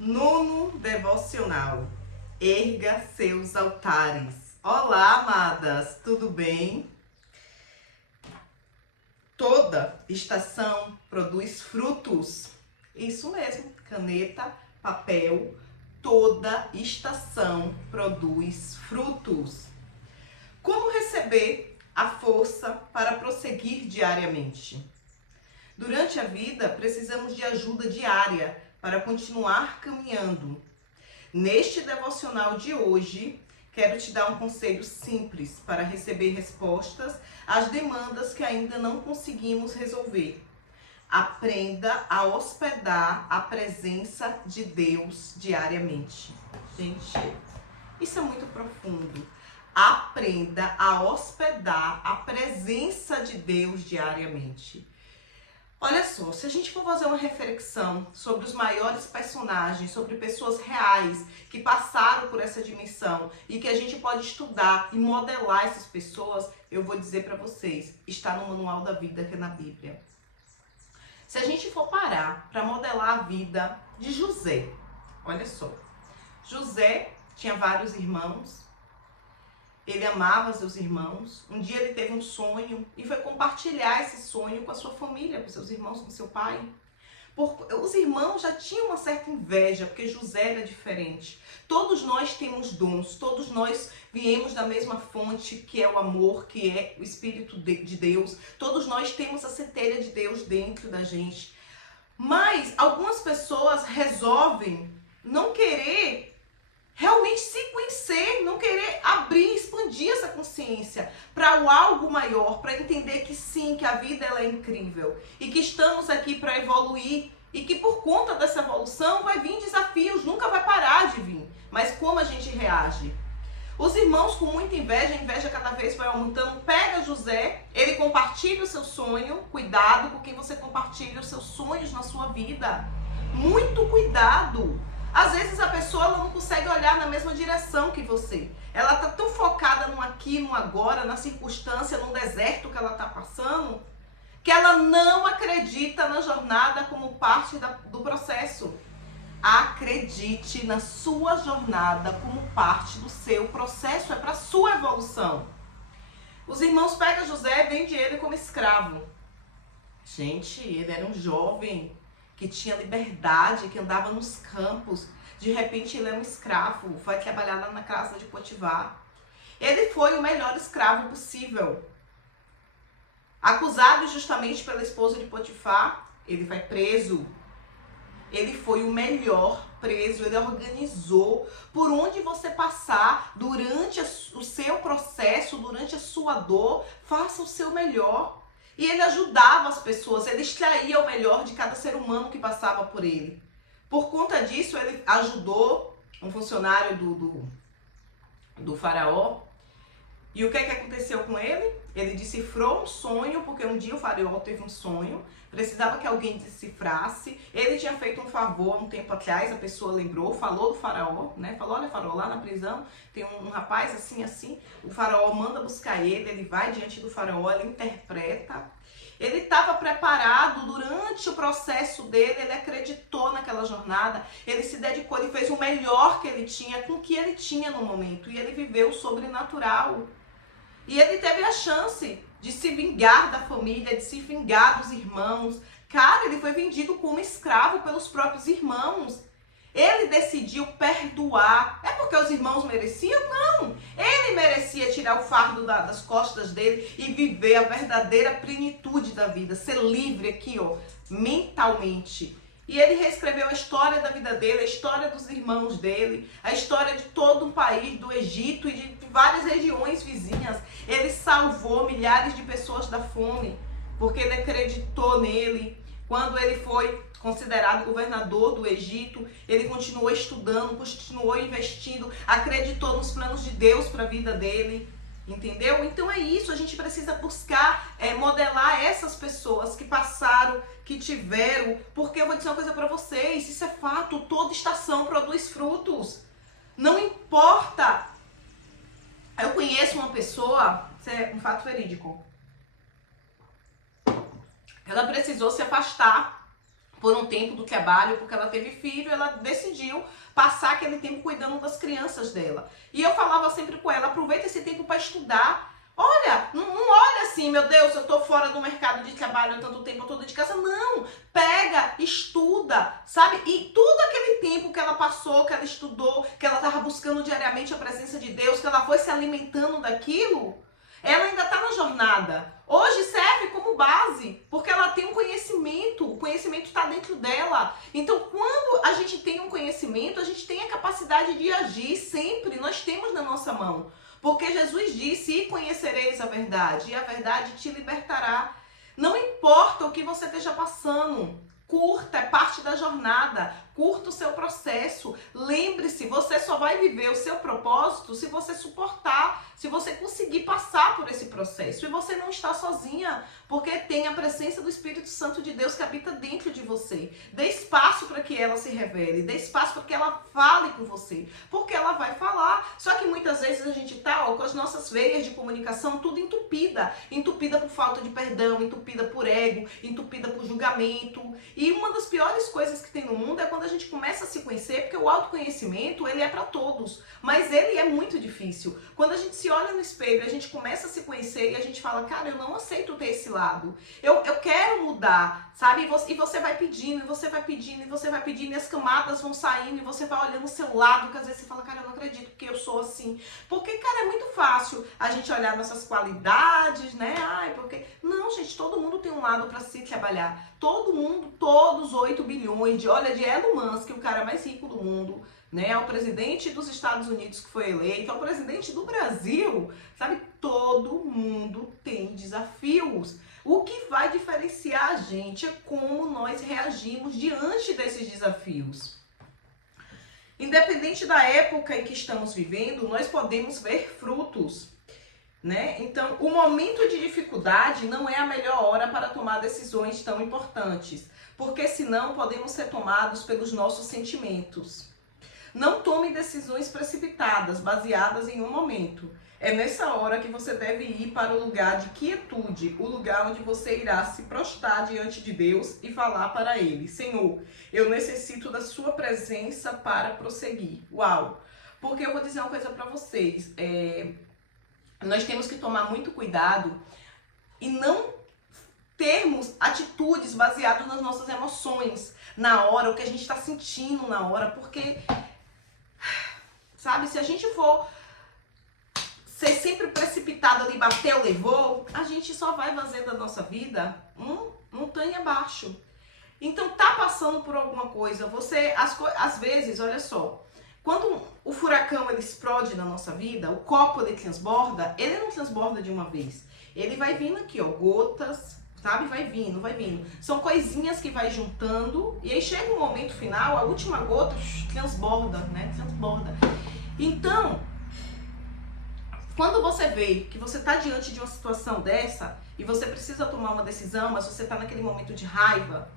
Nono devocional. Erga seus altares. Olá, amadas, tudo bem? Toda estação produz frutos. Isso mesmo, caneta, papel, toda estação produz frutos. Como receber a força para prosseguir diariamente? Durante a vida, precisamos de ajuda diária para continuar caminhando. Neste devocional de hoje, quero te dar um conselho simples para receber respostas às demandas que ainda não conseguimos resolver. Aprenda a hospedar a presença de Deus diariamente. Gente, isso é muito profundo. Aprenda a hospedar a presença de Deus diariamente. Olha só, se a gente for fazer uma reflexão sobre os maiores personagens, sobre pessoas reais que passaram por essa dimensão e que a gente pode estudar e modelar essas pessoas, eu vou dizer para vocês, está no Manual da Vida, que é na Bíblia. Se a gente for parar para modelar a vida de José, olha só, José tinha vários irmãos, ele amava seus irmãos. Um dia ele teve um sonho e foi compartilhar esse sonho com a sua família, com seus irmãos, com seu pai. Os irmãos já tinham uma certa inveja, porque José era diferente. Todos nós temos dons, todos nós viemos da mesma fonte, que é o amor, que é o Espírito de Deus. Todos nós temos a centelha de Deus dentro da gente. Mas algumas pessoas resolvem não querer realmente se conhecer, não querer abrir, expandir essa consciência para o algo maior, para entender que sim, que a vida ela é incrível e que estamos aqui para evoluir e que por conta dessa evolução vai vir desafios, nunca vai parar de vir. Mas como a gente reage? Os irmãos com muita inveja, a inveja cada vez vai aumentando, pega José, ele compartilha o seu sonho, cuidado com quem você compartilha os seus sonhos na sua vida. Muito cuidado! Às vezes a pessoa ela não consegue olhar na mesma direção que você. Ela está tão focada no aqui, no agora, na circunstância, no deserto que ela está passando, que ela não acredita na jornada como parte do processo. Acredite na sua jornada como parte do seu processo, é para a sua evolução. Os irmãos pegam José e vendem ele como escravo. Gente, ele era um jovem que tinha liberdade, que andava nos campos. De repente ele é um escravo, vai trabalhar lá na casa de Potifar. Ele foi o melhor escravo possível. Acusado justamente pela esposa de Potifar, ele vai preso. Ele foi o melhor preso, ele organizou por onde você passar durante o seu processo, durante a sua dor, faça o seu melhor. E ele ajudava as pessoas, ele extraía o melhor de cada ser humano que passava por ele. Por conta disso, ele ajudou um funcionário do faraó. E o que aconteceu com ele? Ele decifrou um sonho, porque um dia o faraó teve um sonho, precisava que alguém decifrasse. Ele tinha feito um favor um tempo atrás, a pessoa lembrou, falou do faraó, né? Falou, olha faraó, lá na prisão tem um rapaz assim, assim. O faraó manda buscar ele vai diante do faraó, ele interpreta. Ele estava preparado durante o processo dele, ele acreditou naquela jornada, ele se dedicou, ele fez o melhor que ele tinha com o que ele tinha no momento. E ele viveu o sobrenatural. E ele teve a chance de se vingar da família, de se vingar dos irmãos. Cara, ele foi vendido como escravo pelos próprios irmãos. Ele decidiu perdoar. É porque os irmãos mereciam? Não. Ele merecia tirar o fardo das costas dele e viver a verdadeira plenitude da vida. Ser livre aqui, ó, mentalmente. E ele reescreveu a história da vida dele, a história dos irmãos dele, a história de todo um país, do Egito e de várias regiões vizinhas. Ele salvou milhares de pessoas da fome, porque ele acreditou nele. Quando ele foi considerado governador do Egito, ele continuou estudando, continuou investindo, acreditou nos planos de Deus para a vida dele. Entendeu? Então é isso, a gente precisa buscar modelar essas pessoas que passaram, que tiveram, porque eu vou dizer uma coisa para vocês, isso é fato, toda estação produz frutos. Não importa. Eu conheço uma pessoa, isso é um fato verídico, ela precisou se afastar por um tempo do trabalho, porque ela teve filho, ela decidiu passar aquele tempo cuidando das crianças dela. E eu falava sempre com ela, aproveita esse tempo para estudar. Olha, não olha assim, meu Deus, eu tô fora do mercado de trabalho há tanto tempo, eu tô dentro de casa. Não, pega, estuda, sabe? E tudo aquele tempo que ela passou, que ela estudou, que ela tava buscando diariamente a presença de Deus, que ela foi se alimentando daquilo, ela ainda tá na jornada. Hoje serve como base, porque ela tem um conhecimento, o conhecimento está dentro dela. Então, quando a gente tem um conhecimento, a gente tem a capacidade de agir sempre, nós temos na nossa mão. Porque Jesus disse, e conhecereis a verdade, e a verdade te libertará. Não importa o que você esteja passando, curta, é parte da jornada, curta o seu processo. Lembre-se, você só vai viver o seu propósito se você suportar, se você conseguir passar por esse processo. E você não está sozinha, porque tem a presença do Espírito Santo de Deus que habita dentro de você. Dê espaço para que ela se revele, dê espaço para que ela fale com você, porque ela vai falar. Só que muitas vezes a gente está com as nossas veias de comunicação tudo entupida por falta de perdão, entupida por ego, entupida por julgamento. E uma das piores coisas que tem no mundo é quando a gente começa a se conhecer, porque o autoconhecimento, ele é para todos, mas ele é muito difícil. Quando a gente se olha no espelho, a gente começa a se conhecer e a gente fala, cara, eu não aceito ter esse lado, eu quero mudar, sabe? E você vai pedindo, e você vai pedindo, e você vai pedindo, e as camadas vão saindo, e você vai olhando o seu lado, que às vezes você fala, cara, eu não acredito que eu sou assim. Porque, cara, é muito fácil a gente olhar nossas qualidades, né? Ai, porque... Não, gente, todo mundo tem um lado para se trabalhar. Todo mundo, todos 8 bilhões de Elon Musk, o cara mais rico do mundo, né? É o presidente dos Estados Unidos que foi eleito, é o presidente do Brasil, sabe? Todo mundo tem desafios. O que vai diferenciar a gente é como nós reagimos diante desses desafios. Independente da época em que estamos vivendo, nós podemos ver frutos, né? Então, o momento de dificuldade não é a melhor hora para tomar decisões tão importantes, porque senão podemos ser tomados pelos nossos sentimentos. Não tome decisões precipitadas, baseadas em um momento. É nessa hora que você deve ir para o lugar de quietude, o lugar onde você irá se prostrar diante de Deus e falar para Ele, Senhor, eu necessito da sua presença para prosseguir. Uau! Porque eu vou dizer uma coisa para vocês, nós temos que tomar muito cuidado e não termos atitudes baseadas nas nossas emoções, na hora, o que a gente está sentindo na hora, porque, sabe, se a gente for ser sempre precipitado ali, bateu, levou, a gente só vai fazer da nossa vida montanha abaixo. Então, tá passando por alguma coisa, você, às vezes, olha só, quando o furacão ele explode na nossa vida, o copo ele transborda, ele não transborda de uma vez. Ele vai vindo aqui, ó, gotas, sabe? Vai vindo, vai vindo. São coisinhas que vai juntando e aí chega um momento final, a última gota transborda, né? Transborda. Então, quando você vê que você está diante de uma situação dessa e você precisa tomar uma decisão, mas você está naquele momento de raiva,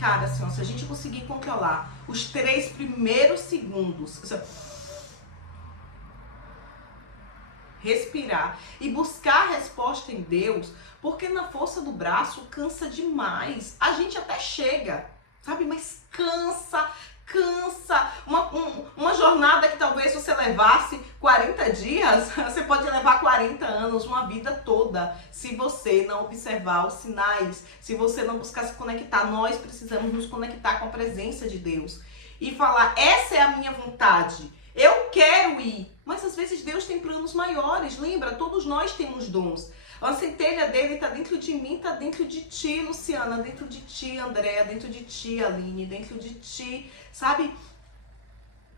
cara, assim, ó, se a gente conseguir controlar os 3 primeiros segundos, respirar e buscar a resposta em Deus, porque na força do braço cansa demais. A gente até chega, sabe, mas cansa. Uma jornada que talvez você levasse 40 dias, você pode levar 40 anos, uma vida toda, se você não observar os sinais, se você não buscar se conectar. Nós precisamos nos conectar com a presença de Deus e falar, essa é a minha vontade, eu quero ir. Mas às vezes Deus tem planos maiores, lembra? Todos nós temos dons. A centelha dele está dentro de mim, está dentro de ti, Luciana, dentro de ti, Andréa, dentro de ti, Aline, dentro de ti, sabe?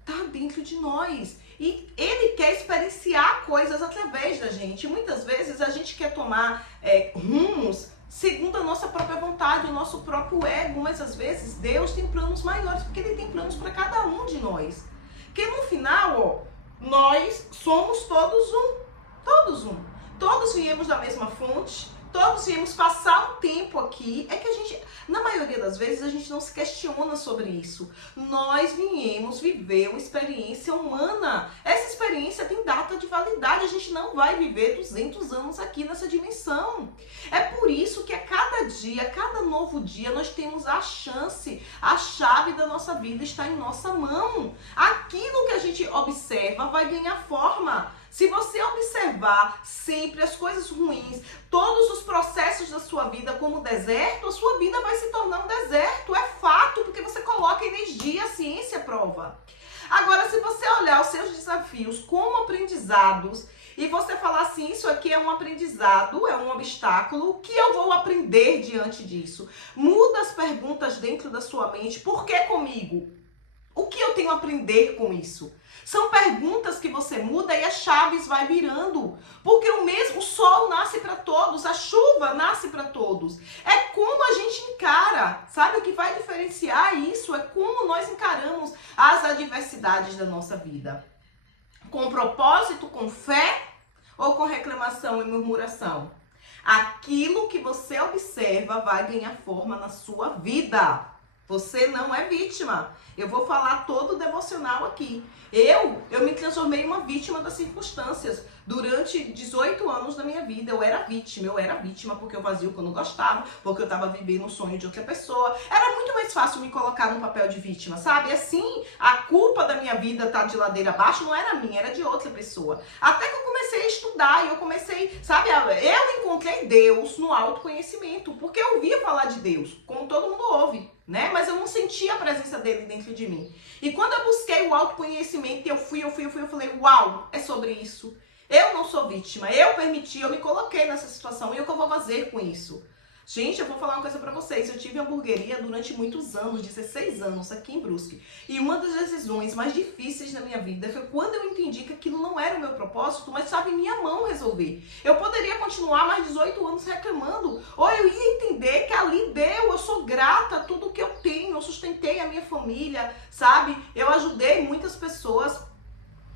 Está dentro de nós. E ele quer experienciar coisas através da gente. Muitas vezes a gente quer tomar rumos segundo a nossa própria vontade, o nosso próprio ego, mas às vezes Deus tem planos maiores, porque ele tem planos para cada um de nós. Porque no final, ó, nós somos todos um. Todos viemos da mesma fonte, todos viemos passar um tempo aqui, é que a gente, na maioria das vezes, a gente não se questiona sobre isso. Nós viemos viver uma experiência humana. Essa experiência tem data de validade, a gente não vai viver 200 anos aqui nessa dimensão. É por isso que a cada dia, a cada novo dia, nós temos a chance, a chave da nossa vida está em nossa mão. Aquilo que a gente observa vai ganhar forma. Se você observar sempre as coisas ruins, todos os processos da sua vida como deserto, a sua vida vai se tornar um deserto. É fato, porque você coloca energia, a ciência prova. Agora, se você olhar os seus desafios como aprendizados e você falar assim, isso aqui é um aprendizado, é um obstáculo, o que eu vou aprender diante disso? Muda as perguntas dentro da sua mente. Por que comigo? O que eu tenho a aprender com isso? São perguntas que você muda e as chaves vai virando. Porque o sol nasce para todos, a chuva nasce para todos. É como a gente encara, sabe? O que vai diferenciar isso é como nós encaramos as adversidades da nossa vida. Com propósito, com fé ou com reclamação e murmuração? Aquilo que você observa vai ganhar forma na sua vida. Você não é vítima. Eu vou falar todo o devocional aqui. Eu me transformei em uma vítima das circunstâncias. Durante 18 anos da minha vida, eu era vítima porque eu fazia o que eu não gostava, porque eu estava vivendo o sonho de outra pessoa. Era muito mais fácil me colocar no papel de vítima, sabe? Assim, a culpa da minha vida estar de ladeira abaixo não era minha, era de outra pessoa. Até que eu comecei a estudar e eu comecei, sabe? Eu encontrei Deus no autoconhecimento, porque eu ouvia falar de Deus, como todo mundo ouve, né? Mas eu não sentia a presença dele dentro de mim. E quando eu busquei o autoconhecimento, eu falei, uau, é sobre isso. Eu não sou vítima, eu permiti, eu me coloquei nessa situação e o que eu vou fazer com isso? Gente, eu vou falar uma coisa pra vocês, eu tive hamburgueria durante muitos anos, 16 anos aqui em Brusque. E uma das decisões mais difíceis da minha vida foi quando eu entendi que aquilo não era o meu propósito, mas estava em minha mão resolver. Eu poderia continuar mais 18 anos reclamando, ou eu ia entender que ali deu, eu sou grata a tudo que eu tenho, eu sustentei a minha família, sabe? Eu ajudei muitas pessoas.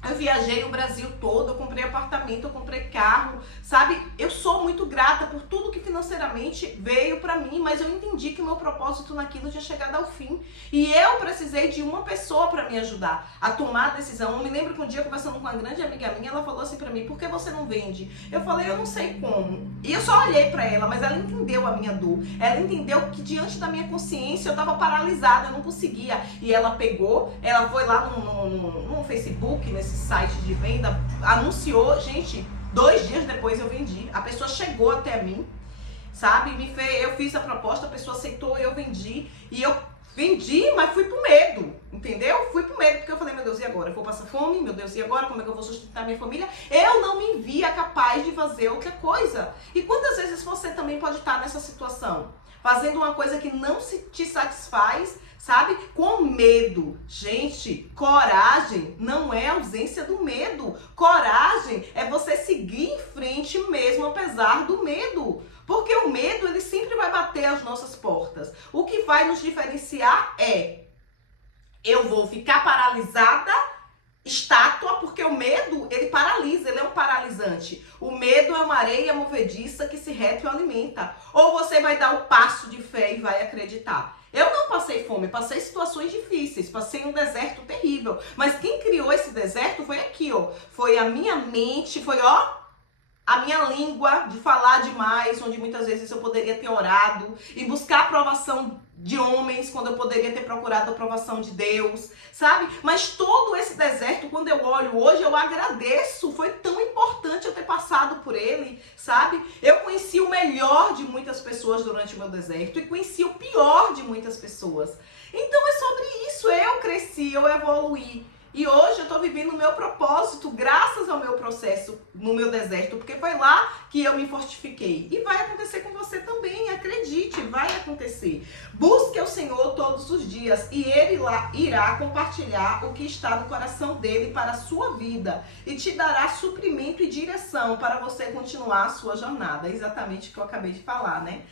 Eu viajei o Brasil todo, eu comprei apartamento, eu comprei carro, sabe? Eu sou muito grata por tudo que financeiramente veio pra mim, mas eu entendi que o meu propósito naquilo tinha chegado ao fim. E eu precisei de uma pessoa pra me ajudar a tomar a decisão. Eu me lembro que um dia, conversando com uma grande amiga minha, ela falou assim pra mim, por que você não vende? Eu falei, eu não sei como. E eu só olhei pra ela, mas ela entendeu a minha dor. Ela entendeu que diante da minha consciência eu tava paralisada, eu não conseguia. E ela pegou, ela foi lá no Facebook, nesse site de venda, anunciou, gente, 2 dias depois eu vendi, a pessoa chegou até mim, sabe, eu fiz a proposta, a pessoa aceitou, eu vendi, e eu vendi, mas fui pro medo, entendeu? Fui pro medo, porque eu falei, meu Deus, e agora? Eu vou passar fome? Meu Deus, e agora? Como é que eu vou sustentar minha família? Eu não me via capaz de fazer outra coisa. E quantas vezes você também pode estar nessa situação? Fazendo uma coisa que não te satisfaz, sabe? Com medo. Gente, coragem não é ausência do medo. Coragem é você seguir em frente mesmo apesar do medo. Porque o medo, ele sempre vai bater às nossas portas. O que vai nos diferenciar é: eu vou ficar paralisada, estátua, porque o medo, ele paralisa, ele é um paralisante. O medo é uma areia movediça que se retroalimenta. Ou você vai dar o passo de fé e vai acreditar. Eu não passei fome, passei situações difíceis, passei um deserto terrível. Mas quem criou esse deserto foi aqui, ó. Foi a minha mente, foi, ó, a minha língua de falar demais, onde muitas vezes eu poderia ter orado e buscar a aprovação de homens, quando eu poderia ter procurado a aprovação de Deus, sabe? Mas todo esse deserto, quando eu olho hoje, eu agradeço. Foi tão importante eu ter passado por ele, sabe? Eu conheci o melhor de muitas pessoas durante o meu deserto e conheci o pior de muitas pessoas. Então é sobre isso, eu cresci, eu evoluí. E hoje eu tô vivendo o meu propósito graças ao meu processo no meu deserto, porque foi lá que eu me fortifiquei. E vai acontecer com você também, acredite, vai acontecer. Busque o Senhor todos os dias e Ele lá irá compartilhar o que está no coração dele para a sua vida e te dará suprimento e direção para você continuar a sua jornada. É exatamente o que eu acabei de falar, né?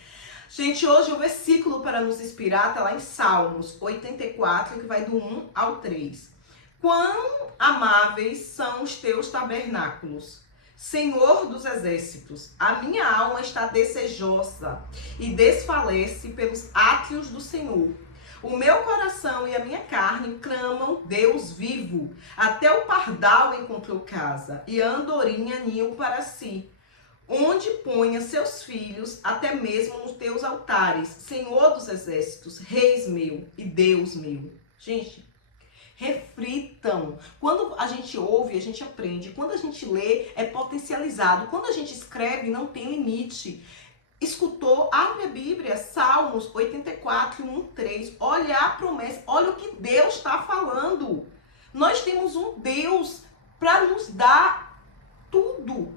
Gente, hoje o versículo para nos inspirar está lá em Salmos 84, que vai do 1 ao 3. Quão amáveis são os teus tabernáculos, Senhor dos exércitos, a minha alma está desejosa e desfalece pelos átrios do Senhor. O meu coração e a minha carne clamam Deus vivo. Até o pardal encontrou casa e a andorinha ninho para si, onde ponha seus filhos, até mesmo nos teus altares, Senhor dos exércitos, reis meu e Deus meu. Gente, reflitam. Quando a gente ouve, a gente aprende. Quando a gente lê, é potencializado. Quando a gente escreve, não tem limite. Escutou, abre a Bíblia, Salmos 84, 1, 3. Olha a promessa, olha o que Deus está falando. Nós temos um Deus para nos dar tudo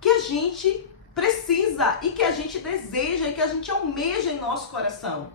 que a gente precisa e que a gente deseja e que a gente almeja em nosso coração.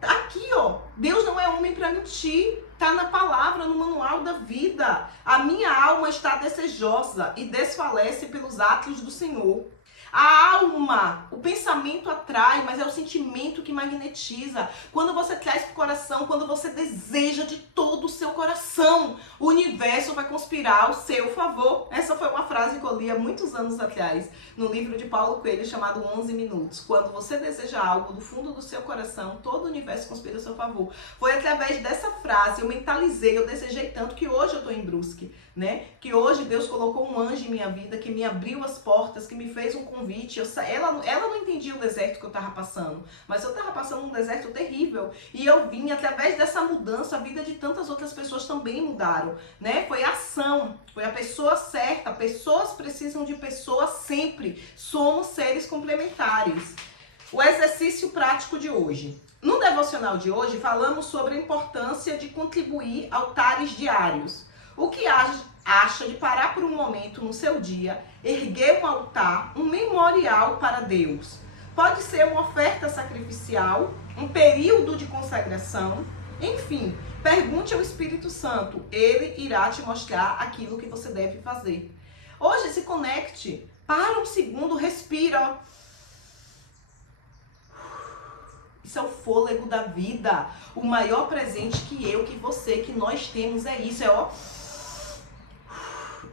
Aqui, ó, Deus não é homem para mentir, tá na palavra, no manual da vida. A minha alma está desejosa e desfalece pelos átrios do Senhor. A alma, o pensamento atrai, mas é o sentimento que magnetiza. Quando você traz para o coração, quando você deseja de todo o seu coração, o universo vai conspirar ao seu favor. Essa foi uma frase que eu li há muitos anos atrás, no livro de Paulo Coelho, chamado 11 Minutos. Quando você deseja algo do fundo do seu coração, todo o universo conspira ao seu favor. Foi através dessa frase, eu mentalizei, eu desejei tanto que hoje eu estou em Brusque, né? Que hoje Deus colocou um anjo em minha vida, que me abriu as portas, que me fez um convite. Ela não entendia o deserto que eu estava passando, mas eu estava passando um deserto terrível. E eu vim, através dessa mudança, a vida de tantas outras pessoas também mudaram, né? Foi ação, foi a pessoa certa. Pessoas precisam de pessoas sempre. Somos seres complementares. O exercício prático de hoje. No devocional de hoje, falamos sobre a importância de contribuir altares diários. O que acha de parar por um momento no seu dia, erguer um altar, um memorial para Deus? Pode ser uma oferta sacrificial, um período de consagração, enfim, pergunte ao Espírito Santo, ele irá te mostrar aquilo que você deve fazer. Hoje se conecte, para um segundo, respira, ó. Isso é o fôlego da vida. O maior presente que eu, que você, que nós temos é isso,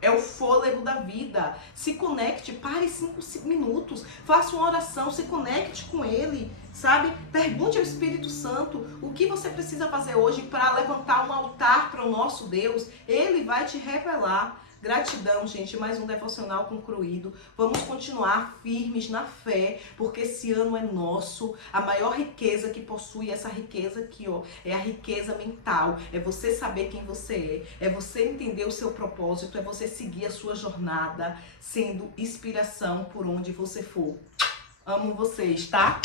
é o fôlego da vida. Se conecte, pare 5 minutos, faça uma oração, se conecte com ele, sabe? Pergunte ao Espírito Santo o que você precisa fazer hoje para levantar um altar para o nosso Deus. Ele vai te revelar. Gratidão, gente, mais um devocional concluído. Vamos continuar firmes na fé, porque esse ano é nosso. A maior riqueza que possui, essa riqueza aqui, ó, é a riqueza mental. É você saber quem você é você entender o seu propósito, é você seguir a sua jornada, sendo inspiração por onde você for. Amo vocês, tá?